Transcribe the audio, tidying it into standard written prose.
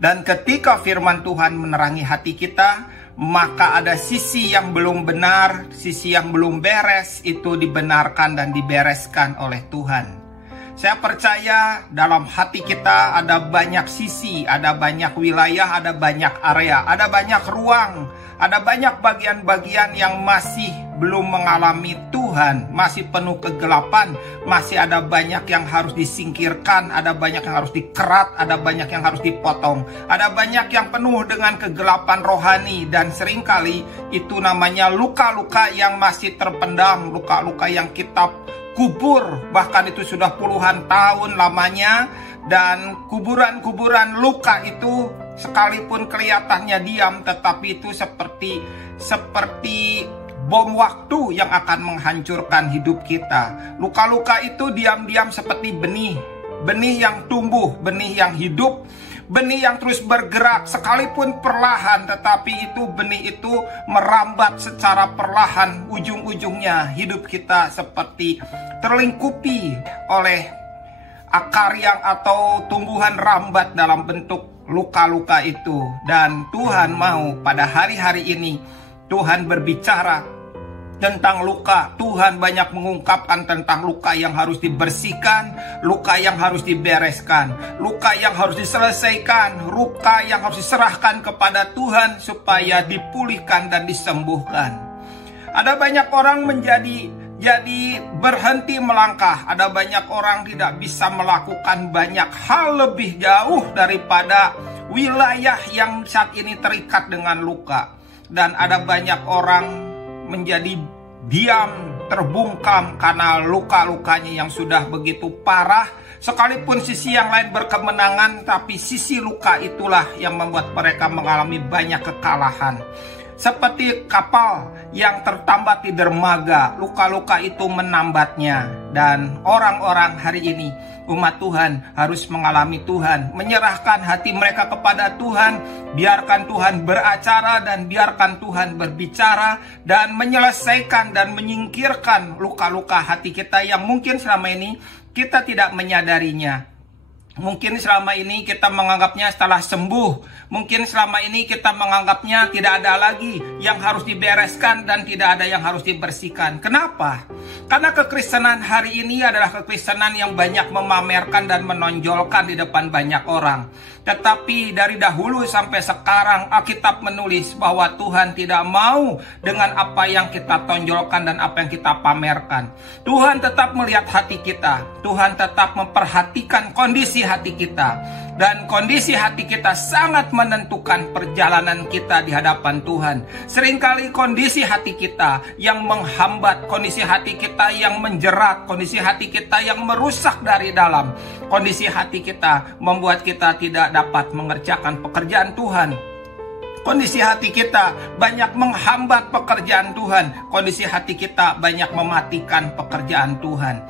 Dan ketika firman Tuhan menerangi hati kita, maka ada sisi yang belum benar, sisi yang belum beres, itu dibenarkan dan dibereskan oleh Tuhan. Saya percaya dalam hati kita ada banyak sisi, ada banyak wilayah, ada banyak area, ada banyak ruang, ada banyak bagian-bagian yang masih belum mengalami Tuhan, masih penuh kegelapan, masih ada banyak yang harus disingkirkan, ada banyak yang harus dikerat, ada banyak yang harus dipotong, ada banyak yang penuh dengan kegelapan rohani, dan seringkali itu namanya luka-luka yang masih terpendam, luka-luka yang kita kubur, bahkan itu sudah puluhan tahun lamanya. Dan kuburan-kuburan luka itu sekalipun kelihatannya diam, tetapi itu seperti bom waktu yang akan menghancurkan hidup kita. Luka-luka itu diam-diam seperti benih yang tumbuh, benih yang hidup, benih yang terus bergerak sekalipun perlahan, tetapi itu benih itu merambat secara perlahan. Ujung-ujungnya hidup kita seperti terlingkupi oleh akar yang atau tumbuhan rambat dalam bentuk luka-luka itu. Dan Tuhan mau pada hari-hari ini Tuhan berbicara tentang luka. Tuhan banyak mengungkapkan tentang luka yang harus dibersihkan, luka yang harus dibereskan, luka yang harus diselesaikan, luka yang harus diserahkan kepada Tuhan supaya dipulihkan dan disembuhkan. Ada banyak orang menjadi berhenti melangkah. Ada banyak orang tidak bisa melakukan banyak hal lebih jauh daripada wilayah yang saat ini terikat dengan luka. Dan ada banyak orang menjadi diam, terbungkam karena luka-lukanya yang sudah begitu parah. Sekalipun sisi yang lain berkemenangan, tapi sisi luka itulah yang membuat mereka mengalami banyak kekalahan. Seperti kapal yang tertambat di dermaga, luka-luka itu menambatnya. Dan orang-orang hari ini, umat Tuhan, harus mengalami Tuhan, menyerahkan hati mereka kepada Tuhan, biarkan Tuhan beracara dan biarkan Tuhan berbicara dan menyelesaikan dan menyingkirkan luka-luka hati kita yang mungkin selama ini kita tidak menyadarinya. Mungkin selama ini kita menganggapnya setelah sembuh. Mungkin selama ini kita menganggapnya tidak ada lagi yang harus dibereskan dan tidak ada yang harus dibersihkan. Kenapa? Karena kekristenan hari ini adalah kekristenan yang banyak memamerkan dan menonjolkan di depan banyak orang. Tetapi dari dahulu sampai sekarang Alkitab menulis bahwa Tuhan tidak mau dengan apa yang kita tonjolkan dan apa yang kita pamerkan. Tuhan tetap melihat hati kita. Tuhan tetap memperhatikan kondisi hati kita. Dan kondisi hati kita sangat menentukan perjalanan kita di hadapan Tuhan. Seringkali kondisi hati kita yang menghambat, kondisi hati kita yang menjerat, kondisi hati kita yang merusak dari dalam. Kondisi hati kita membuat kita tidak dapat mengerjakan pekerjaan Tuhan. Kondisi hati kita banyak menghambat pekerjaan Tuhan. Kondisi hati kita banyak mematikan pekerjaan Tuhan.